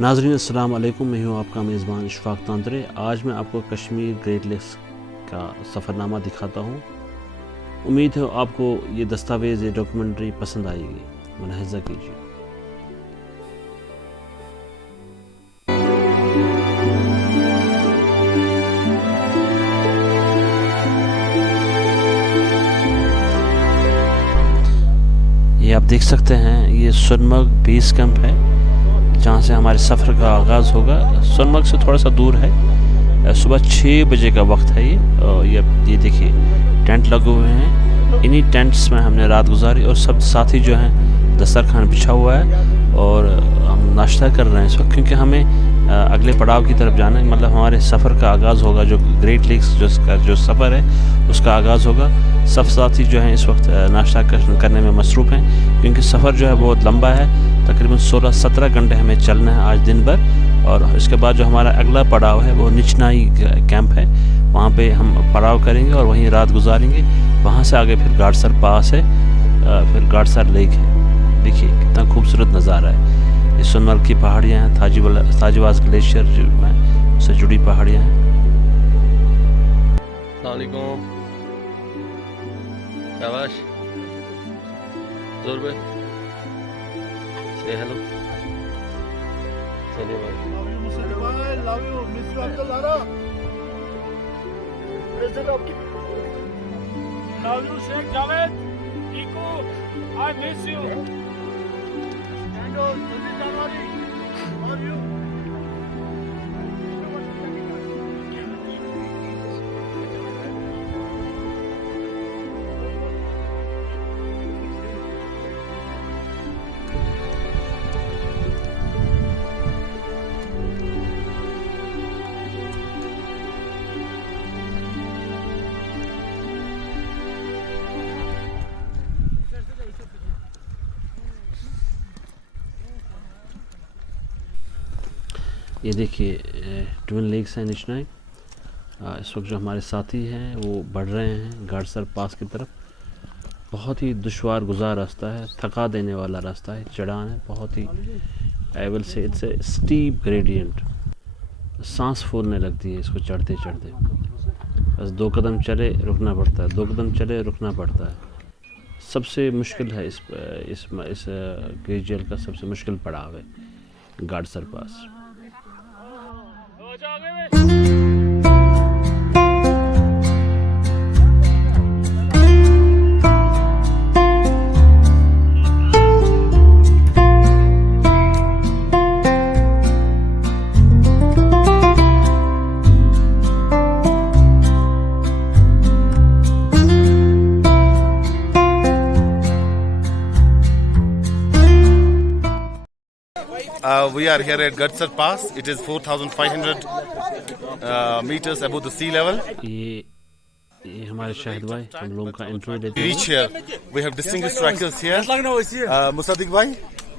नाज़रीन अस्सलाम वालेकुम, मैं हूँ आपका मेज़बान इशफाक तांतरे। आज मैं आपको कश्मीर ग्रेट लेक्स का सफ़रनामा दिखाता हूँ। उम्मीद है आपको ये दस्तावेज़, ये डॉक्यूमेंट्री पसंद आएगी। मुलाहिज़ा कीजिए। ये आप देख सकते हैं, ये सोनमर्ग बेस कैंप है जहाँ से हमारे सफ़र का आगाज़ होगा। सोनमर्ग से थोड़ा सा दूर है। सुबह 6 बजे का वक्त है। ये देखिए टेंट लगे हुए हैं। इन्हीं टेंट्स में हमने रात गुजारी और सब साथी जो हैं दस्तरखान बिछा हुआ है और हम नाश्ता कर रहे हैं इस वक्त, क्योंकि हमें अगले पड़ाव की तरफ जाना है। मतलब हमारे सफ़र का आगाज़ होगा, जो ग्रेट लेक्स जो सफ़र है उसका आगाज़ होगा। सब साथी जो हैं इस वक्त नाश्ता करने में मसरूफ़ हैं, क्योंकि सफ़र जो है बहुत लंबा है। तकरीबन 16-17 घंटे हमें चलना है आज दिन भर। और इसके बाद जो हमारा अगला पड़ाव है वो निचनाई कैंप है, वहाँ पे हम पड़ाव करेंगे और वहीं रात गुजारेंगे। वहाँ से आगे फिर गाड़सर पास है, फिर गाड़सर लेक है। देखिए कितना खूबसूरत नज़ारा है। ये सोनमर्ग की पहाड़ियाँ हैं, ताजिवास ग्लेशियर जो है उससे जुड़ी पहाड़ियाँ हैं। अस्सलामुअलैकुम, शाबाश, जोर पे से हेलो। चलिए भाई, love you, miss you, Uncle Lara. President of love you, Sheikh Javed. Iku, I miss you. And 20 January, love you. ये देखिए ट्विन लेक्स हैं निचनाई। इस वक्त जो हमारे साथी हैं वो बढ़ रहे हैं गाड़सर पास की तरफ। बहुत ही दुश्वार गुजार रास्ता है, थका देने वाला रास्ता है, चढ़ान है बहुत ही। I will say it's a steep gradient. सांस फूलने लगती है इसको चढ़ते चढ़ते। बस 2 कदम चले रुकना पड़ता है, 2 कदम चले रुकना पड़ता है। सबसे मुश्किल है इस ग्लेशियर का सबसे मुश्किल पड़ाव है गाड़सर पास। We are here at Gadsar Pass. It is 4,500 meters above the sea level. ये हमारे शाहिद भाई हम लोगों का इंटरव्यू लेते We हैं। reach here. We have distinguished trackers here. Musaddiq bhai,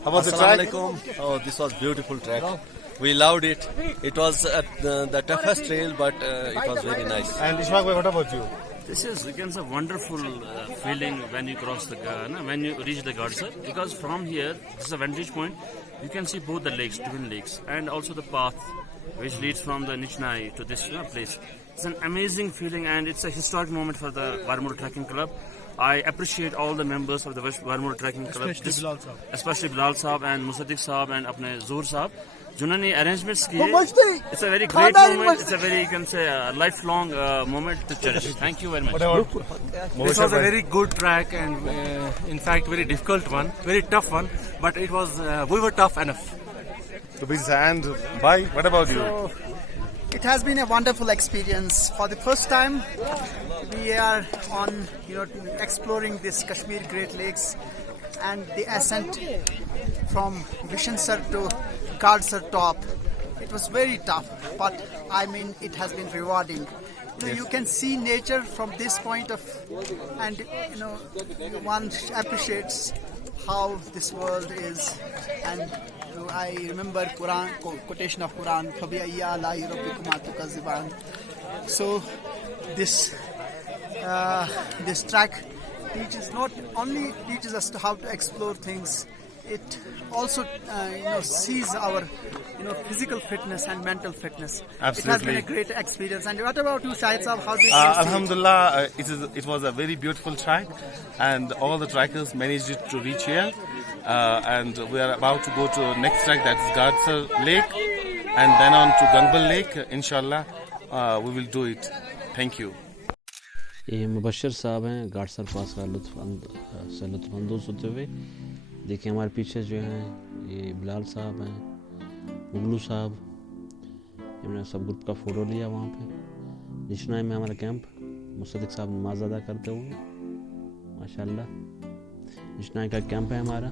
how was the track? Assalamualaikum. Oh, this was beautiful track. We loved it. It was the toughest trail, but it was very nice. And Ishmaq bhai, what about you? This is, you can say, wonderful feeling when you cross when you reach the Gadsar, because from here, this is a vantage point. You can see both the lakes, twin lakes, and also the path which leads from the Nichnai to this place. It's an amazing feeling, and it's a historic moment for the Varmur Trekking Club. I appreciate all the members of the Varmur Trekking Club, especially Bilal Saab and Musaddiq Saab and apne Zoor Saab, जिन्होंने arrangements किए। It's a very great moment. It's a very, you can say, lifelong moment to cherish. Thank you very much. This was a very good track, and in fact very difficult one, very tough one, but it was we were tough enough. So and bhai, what about you? It has been a wonderful experience. For the first time, we are on, exploring this Kashmir Great Lakes, and the ascent from Vishansar to Gadsar top. It was very tough, but I mean it has been rewarding. You can see nature from this point of, and one appreciates how this world is. And I remember quotation of Quran. So this track not only teaches us how to explore things, it also sees our physical fitness and mental fitness. It has been Absolutely. a great experience. And what about you, Shahid Saab? How did you see it? Alhamdulillah, it was a very beautiful track, and all the trackers managed it to reach here. And we are about to go to next track, that is Gadsar Lake, and then on to Gangbal Lake. Inshallah, we will do it. Thank you. ये मुबशर साहब हैं गाडसर पास का लुत्फ़अंदोज़ होते हुए। देखिए हमारे पीछे जो हैं ये बिलाल साहब हैं, मुगलू साहब, इन्होंने सब ग्रुप का फ़ोटो लिया वहाँ पे। निशनाई में हमारा कैंप, मुसद्दिक साहब नमाज अदा करते हुए माशाल्लाह। निशनाई का कैंप है हमारा।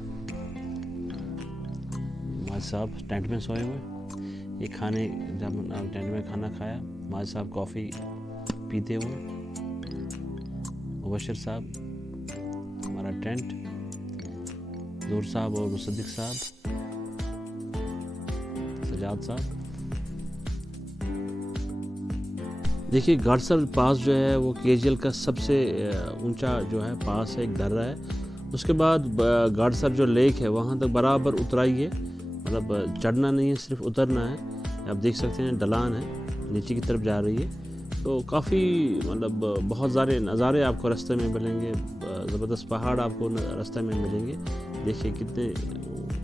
माज साहब टेंट में सोए हुए। ये खाने जब टेंट में खाना खाया, माज साहब कॉफ़ी पीते हुए। मुबशर साहब, हमारा टेंट, दूर साहब और मुसद्दिक साहब, सजाद साहब। देखिए गाडसर पास जो है वो केजीएल का सबसे ऊंचा जो है पास है, एक दर्रा है। उसके बाद गाडसर जो लेक है वहाँ तक बराबर उतराई है, मतलब चढ़ना नहीं है, सिर्फ उतरना है। आप देख सकते हैं ढलान है, नीचे की तरफ जा रही है। तो काफ़ी मतलब बहुत सारे नज़ारे आपको रास्ते में मिलेंगे, ज़बरदस्त पहाड़ आपको रास्ते में मिलेंगे। देखिए कितने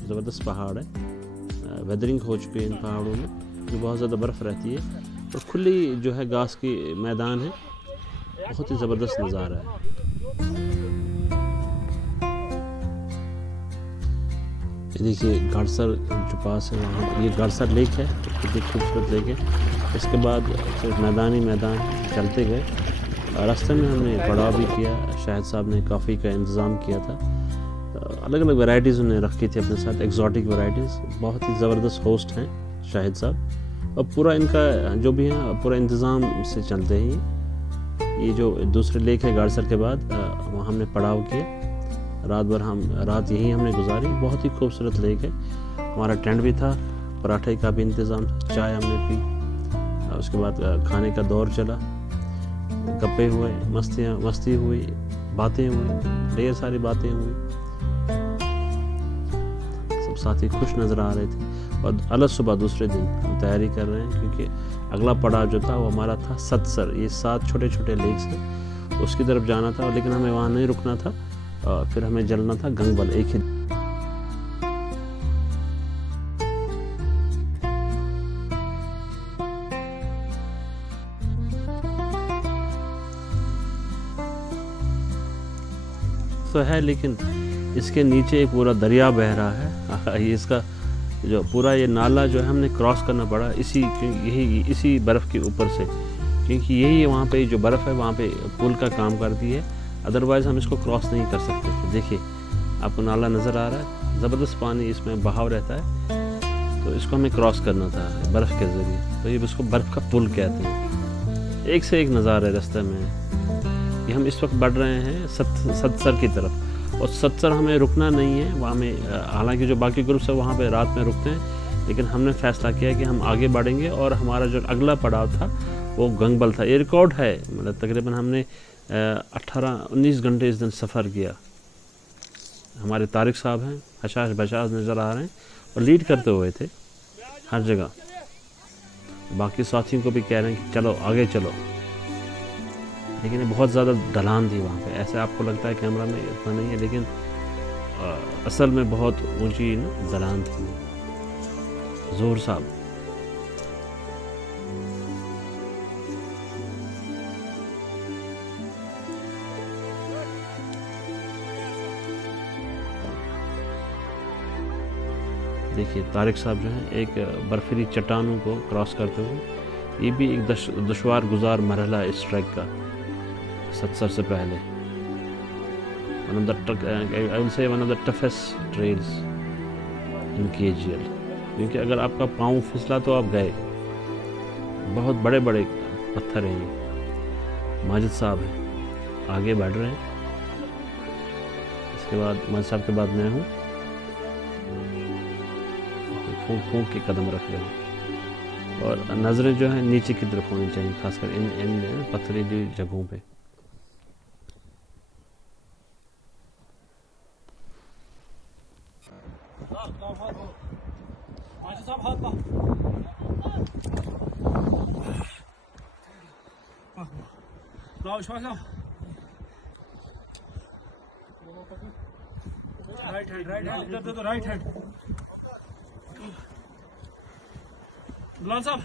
ज़बरदस्त पहाड़ है, वेदरिंग हो चुकी है इन पहाड़ों में, जो बहुत ज़्यादा बर्फ़ रहती है। और खुली जो है घास की मैदान है, बहुत ही ज़बरदस्त नज़ारा है। ये देखिए गाडसर जो पास है वहाँ, ये गाडसर लेक है, कितनी खूबसूरत लेक है। इसके बाद फिर मैदानी मैदान चलते गए। रास्ते में हमने पड़ाव भी किया, शाहिद साहब ने काफ़ी का इंतज़ाम किया था। अलग अलग वैरायटीज़ उन्हें रखी थी अपने साथ, एग्जॉटिक वैरायटीज़। बहुत ही ज़बरदस्त होस्ट हैं शाहिद साहब, और पूरा इनका जो भी है पूरा इंतज़ाम से चलते हैं। ये जो दूसरे लेक है गाडसर के बाद, वहाँ हमने पड़ाव किया। रात यहीं हमने गुजारी। बहुत ही खूबसूरत लेक है। हमारा टेंट भी था, पराठे का भी इंतज़ाम था, चाय हमने पी। उसके बाद खाने का दौर चला, गप्पे हुए, मस्ती हुई, बातें हुई, ढेर सारी बातें हुई। सब साथी खुश नज़र आ रहे थे। और अलग सुबह दूसरे दिन हम तैयारी कर रहे हैं, क्योंकि अगला पड़ाव जो था वो हमारा था सत्सर। ये 7 छोटे छोटे लेक्स हैं, उसकी तरफ जाना था, लेकिन हमें वहाँ नहीं रुकना था। फिर हमें जलना था गंगबल एक ही। तो है, लेकिन इसके नीचे एक पूरा दरिया बह रहा है। ये इसका जो पूरा ये नाला जो है हमने क्रॉस करना पड़ा इसी बर्फ़ के ऊपर से, क्योंकि यही वहाँ पे जो बर्फ़ है वहाँ पे पुल का काम करती है। अदरवाइज़ हम इसको क्रॉस नहीं कर सकते थे। देखिए आपको नाला नज़र आ रहा है, ज़बरदस्त पानी इसमें बहाव रहता है, तो इसको हमें क्रॉस करना था बर्फ़ के ज़रिए। तो ये इसको बर्फ़ का पुल कहते हैं। एक से एक नज़ारा है रास्ते में। ये हम इस वक्त बढ़ रहे हैं सत्सर की तरफ, और सत्सर हमें रुकना नहीं है वहाँ में। हालांकि जो बाकी ग्रुप्स है वहाँ पे रात में रुकते हैं, लेकिन हमने फ़ैसला किया कि हम आगे बढ़ेंगे। और हमारा जो अगला पड़ाव था वो गंगबल था। ये रिकॉर्ड है, मतलब तकरीबन हमने 18-19 घंटे इस दिन सफ़र किया। हमारे तारिक साहब हैं, हशाश बशाश नज़र आ रहे हैं, और लीड करते हुए थे हर जगह। बाकी साथियों को भी कह रहे हैं कि चलो आगे चलो, लेकिन ये बहुत ज़्यादा ढलान थी वहाँ पे। ऐसे आपको लगता है कैमरा में इतना नहीं है, लेकिन असल में बहुत ऊंची ढलान थी। ज़ोर साहब, देखिए तारिक साहब जो हैं एक बर्फीली चट्टानों को क्रॉस करते हुए। ये भी एक दुश्वार गुजार मरहला इस ट्रैक का, सत्सर से पहले। I will say one of the toughest trails in KGL, क्योंकि अगर आपका पाँव फिसला तो आप गए। बहुत बड़े बड़े पत्थर हैं ये। माजिद साहब हैं, आगे बढ़ रहे हैं। इसके बाद माजिद साहब के बाद मैं हूँ। फूंक के कदम रख रहे हैं, और नज़रें जो है नीचे की तरफ होनी चाहिए, खासकर इन पथरीली जगहों पे। साहब हाथ पा राइट हैंड इधर दे दो राइट हैंड बिलाल साहब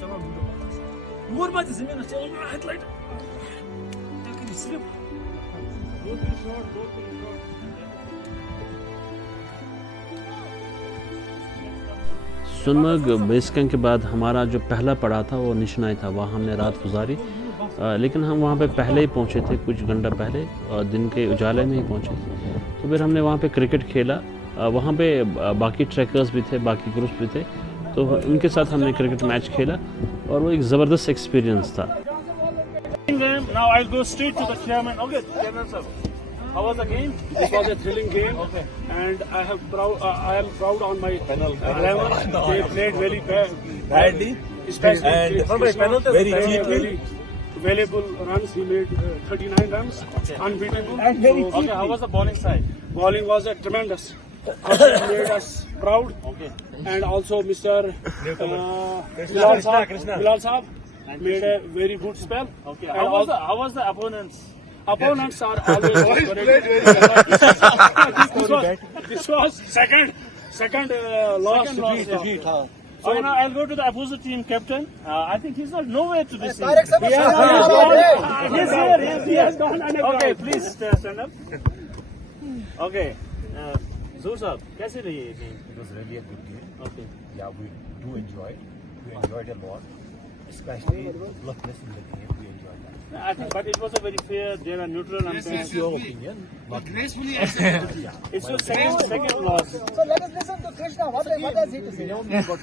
चलो More by the Zimina, headlight. Taking the slip. Go to the short. Sonamarg base camp के बाद हमारा जो पहला पड़ाव था वो निशनाई था, वहाँ हमने रात गुजारी। लेकिन हम वहाँ पे पहले ही पहुँचे थे, कुछ घंटा पहले, और दिन के उजाले में ही पहुँचे थे। तो फिर हमने वहाँ पे क्रिकेट खेला। वहाँ पे बाकी ट्रैकर्स भी थे, बाकी ग्रुप्स भी थे, तो उनके साथ हमने क्रिकेट मैच खेला और वो एक ज़बरदस्त एक्सपीरियंस था। Now I'll go straight to the chairman. Okay, chairman sir. How was the game? This was a thrilling game. Okay. And I am proud on my panel. 11. They played very badly. Especially very valuable runs. He made 39 runs. Okay. Unbeatable. Okay. How was the bowling side? Bowling was tremendous. Made us proud. Okay. And also Mr. Bilal Saab made a very good spell. Okay. How was the opponents? Opponents are always this was second loss. Defeat. So now I'll go to the opposite team captain. I think he's not nowhere to be seen. He has gone. Okay, please stand up. Okay. Zoor sahab, कैसे रही ये game? It was really a good game. Okay. Yeah, we do enjoy it. We enjoyed a lot, especially the bluffness in the game. We enjoyed that. I think, but it was a very fair. They were neutral. It's your opinion. But Gracefully accepted. It's your second loss. So let us listen to Krishna. What does he to say? we don't know about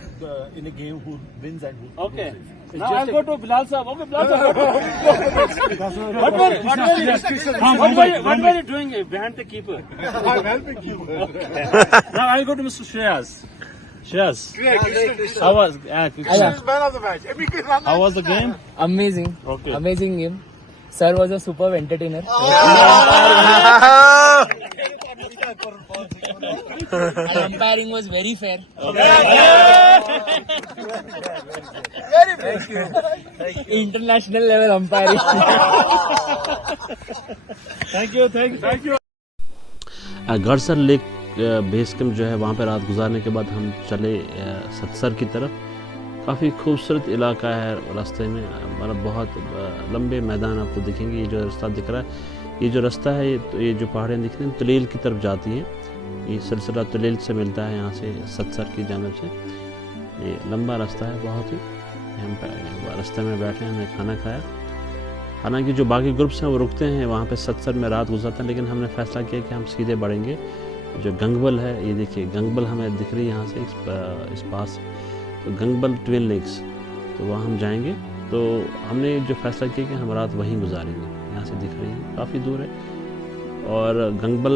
in a game who wins and who Okay. loses. Now I'll go to Bilal sahab. Okay, Bilal sahab. What were you doing behind the keeper? I'm helping you. Now I'll go to Mr. Shreyas. How was Man of the match. how was the game? Amazing. Okay. Amazing game. Sir was a superb entertainer. And umpiring was very fair. International level umpiring. Thank you. Gadhsar lake base camp जो है वहाँ पे रात गुजारने के बाद हम चले सतसर की तरफ। काफ़ी खूबसूरत इलाका है, रास्ते में मतलब बहुत लंबे मैदान आपको दिखेंगे। ये जो रास्ता दिख रहा है, ये जो रास्ता है, ये जो पहाड़ियाँ दिख रही हैं तुलेल की तरफ जाती हैं। ये सिलसिला तुलेल से मिलता है यहाँ से सतसर की जानिब से। ये लंबा रास्ता है बहुत ही। हम रास्ते में बैठे, हमने खाना खाया। हालांकि जो बाकी ग्रुप्स हैं वो रुकते हैं वहाँ पे सतसर में रात गुजारते हैं, लेकिन हमने फैसला किया कि हम सीधे बढ़ेंगे। जो गंगबल है, ये देखिए गंगबल हमें दिख रही है यहाँ से इस पास, तो गंगबल ट्विन लेक्स, तो वहाँ हम जाएंगे। तो हमने जो फैसला किया कि हम रात वहीं गुजारेंगे। यहाँ से दिख रही है, काफ़ी दूर है। और गंगबल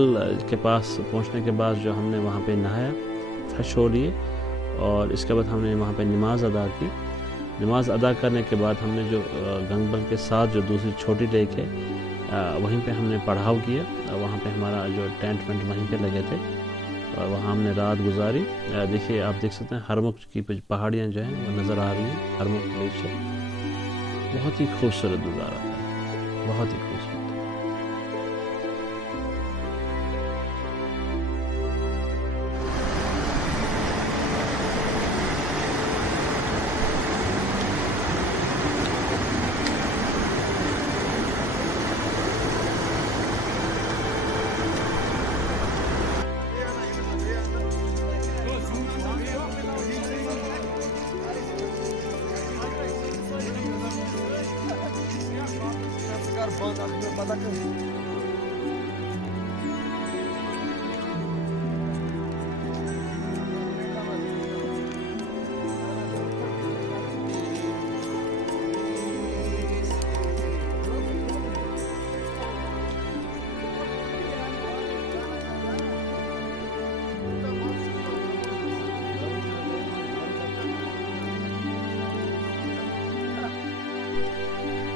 के पास पहुँचने के बाद जो हमने वहाँ पे नहाया, फ्रेश हो लिए, और इसके बाद हमने वहाँ पे नमाज़ अदा की। नमाज़ अदा करने के बाद हमने जो गंगबल के साथ जो दूसरी छोटी लेक है वहीं पे हमने पड़ाव किया। वहाँ पे हमारा जो टेंट वेंट वहीं पे लगे थे और वहाँ हमने रात गुजारी। देखिए, आप देख सकते हैं हरमुख की पहाड़ियाँ जो हैं वो नज़र आ रही हैं। हरमुख ग्लेशियर बहुत ही खूबसूरत नज़ारा था, बहुत ही खूबसूरत।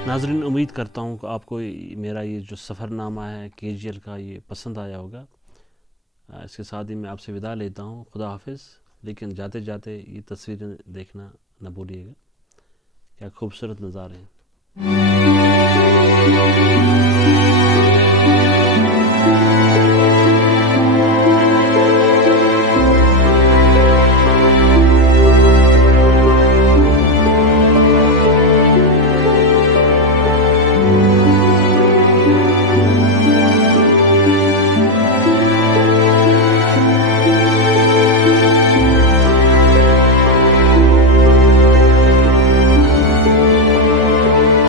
नाजरीन, उम्मीद करता हूँ कि आपको मेरा ये जो सफ़रनामा है KGL का ये पसंद आया होगा। इसके साथ ही मैं आपसे विदा लेता हूँ। खुदा हाफिज़। लेकिन जाते जाते ये तस्वीरें देखना न भूलिएगा, क्या खूबसूरत नज़ारे हैं।